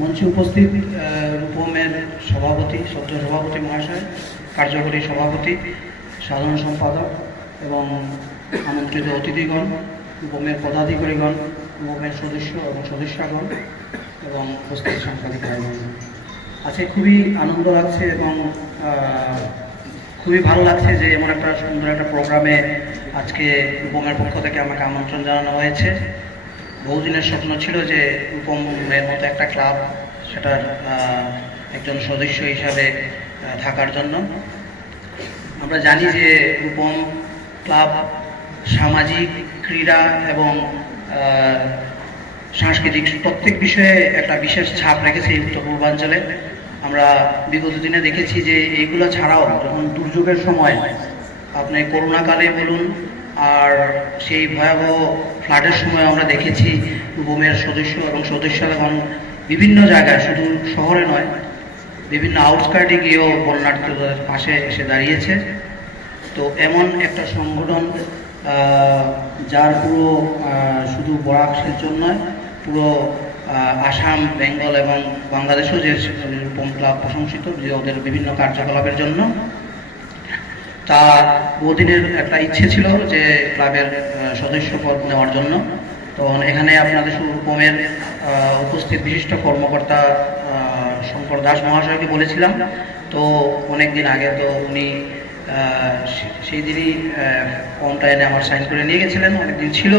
মঞ্চে উপস্থিত রূপমের সভাপতি, সদ্য সভাপতি মহাশয়, কার্যকরী সভাপতি, সাধারণ সম্পাদক এবং আমন্ত্রিত অতিথিগণ, রূপমের পদাধিকারীগণ, রূপমের সদস্য এবং সদস্যগণ এবং উপস্থিত সাংবাদিক ভাইগণ, আজকে খুবই আনন্দ লাগছে এবং খুবই ভালো লাগছে যে এমন একটা সুন্দর একটা প্রোগ্রামে আজকে রূপমের পক্ষ থেকে আমাকে আমন্ত্রণ জানানো হয়েছে। বহুদিনের স্বপ্ন ছিল যে রূপমের মতো একটা ক্লাব, সেটার একজন সদস্য হিসাবে থাকার জন্য। আমরা জানি যে রূপম ক্লাব সামাজিক, ক্রীড়া এবং সাংস্কৃতিক প্রত্যেক বিষয়ে একটা বিশেষ ছাপ রেখেছে এই উত্তর পূর্বাঞ্চলে। আমরা বিগত দিনে দেখেছি যে এইগুলো ছাড়াও যখন দুর্যোগের সময়, আপনি করোনাকালে বলুন আর সেই ভয়াবহ ফ্লাডের সময় আমরা দেখেছি রূপমের সদস্য এবং সদস্যগণ বিভিন্ন জায়গায়, শুধু শহরে নয়, বিভিন্ন আউটস্কার্টে গিয়েও বন্যার্থীদের পাশে এসে দাঁড়িয়েছে। তো এমন একটা সংগঠন যার পুরো শুধু বরাক শিলচর নয়, পুরো আসাম, বেঙ্গল এবং বাংলাদেশেও যে রূপম ক্লাব প্রশংসিত যে ওদের বিভিন্ন কার্যকলাপের জন্য, তার বহুদিনের একটা ইচ্ছে ছিল যে ক্লাবের সদস্য পদ নেওয়ার জন্য। তো এখানে আপনাদের রূপমের উপস্থিত বিশিষ্ট কর্মকর্তা শঙ্কর দাস মহাশয়কে বলেছিলাম, তো অনেক দিন আগে, তো উনি সেই দিনই ফর্মটা এনে আমার সাইন করে নিয়ে গেছিলেন, অনেকদিন ছিল।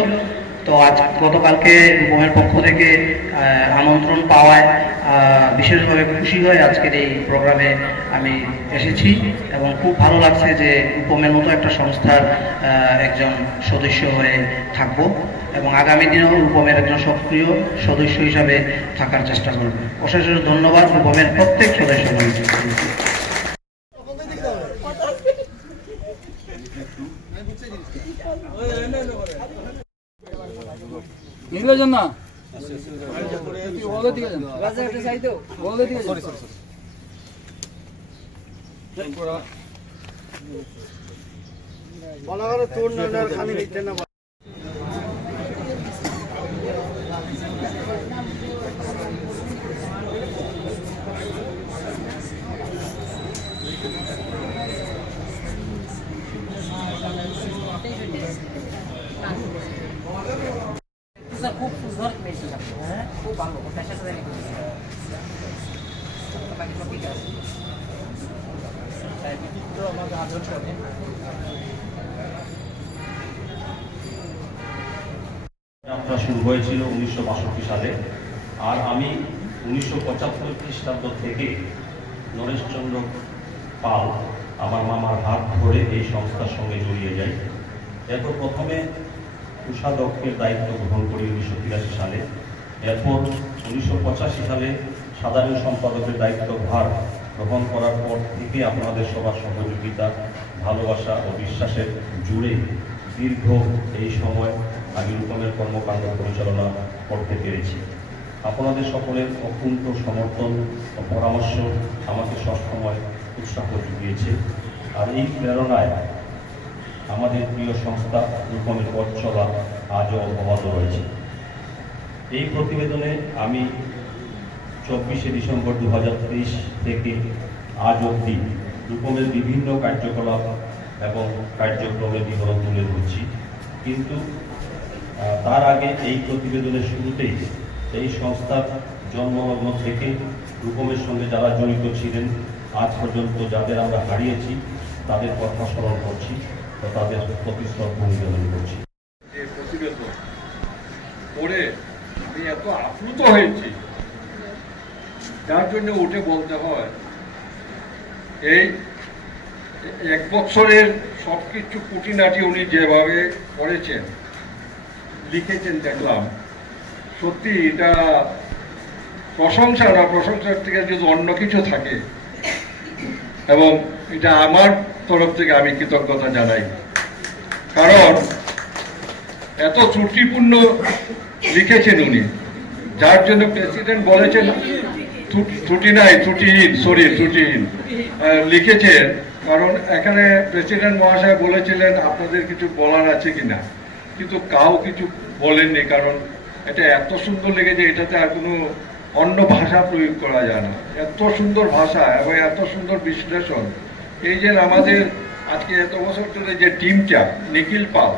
তো আজ গতকালকে রূপমের পক্ষ থেকে আমন্ত্রণ পাওয়ায় বিশেষভাবে খুশি হয়ে আজকের এই প্রোগ্রামে আমি এসেছি এবং খুব ভালো লাগছে যে রূপমের মতো একটা সংস্থার একজন সদস্য হয়ে থাকব এবং আগামী দিনেও রূপমের একজন সক্রিয় সদস্য হিসাবে থাকার চেষ্টা করব। অশেষ ধন্যবাদ রূপমের প্রত্যেক সদস্যগণকে। না তোর না খালি নিতে না খুব সুন্দর পেয়েছি, খুব ভালো, পেশার সাথে ঠিক আছে। যাত্রা শুরু হয়েছিল 1962 সালে, আর আমি 1975 খ্রিস্টাব্দ থেকে নরেশচন্দ্র পাল আমার মামার হাত ধরে এই সংস্থার সঙ্গে জড়িয়ে যাই। এরপর প্রথমে কোষাধ্যক্ষের দায়িত্ব গ্রহণ করি 1983 সালে। এরপর 1985 সালে সাধারণ সম্পাদকের দায়িত্বভার গ্রহণ করার পর থেকে আপনাদের সবার সহযোগিতা, ভালোবাসা ও বিশ্বাসের জুড়ে দীর্ঘ এই সময় আমি রূপমের কর্মকাণ্ড পরিচালনা করতে পেরেছি। আপনাদের সকলের অকুণ্ঠ সমর্থন ও পরামর্শ আমাকে সবসময় উৎসাহ জুগিয়েছে, আর এই প্রেরণায় আমাদের প্রিয় সংস্থা রূপমের পথ চলা আজও অব্যাহত রয়েছে। এই প্রতিবেদনে আমি 24শে ডিসেম্বর 2023 থেকে আজ অবধি রূপমের বিভিন্ন কার্যকলাপ এবং কার্যক্রমের বিবরণ তুলে ধরছি, কিন্তু তার আগে এই প্রতিবেদনের শুরুতেই এই সংস্থার জন্মলগ্ন থেকে রূপমের সঙ্গে যারা জড়িত ছিলেন, আজ পর্যন্ত যাদের আমরা হারিয়েছি, তাদের কথা স্মরণ করছি ও তাদের প্রতি শ্রদ্ধা নিবেদন করছি। প্রতিবেদন পড়ে আমি এত আপ্লুত হয়েছি, যার জন্য উঠে বলতে হয় এই 1 বছরের সবকিছু খুঁটিনাটি উনি যেভাবে করেছেন, লিখেছেন, দেখলাম সত্যি এটা প্রশংসা না, প্রশংসার থেকে যদি অন্য কিছু থাকে, এবং এটা আমার তরফ থেকে আমি কৃতজ্ঞতা জানাই। কারণ এত ত্রুটিপূর্ণ লিখেছেন উনি, যার জন্য প্রেসিডেন্ট বলেছেন ত্রুটিহীন লিখেছেন। কারণ এখানে প্রেসিডেন্ট মহাশয় বলেছিলেন আপনাদের কিছু বলার আছে কিনা, কিন্তু কাউ কিছু বলেননি, কারণ এটা এত সুন্দর লেগেছে, এটাতে আর কোনো অন্য ভাষা প্রয়োগ করা যায় না। এত সুন্দর ভাষা এবং এত সুন্দর বিশ্লেষণ। এই যে আমাদের আজকে এত বছর ধরে যে টিমটা, নিখিল পাল,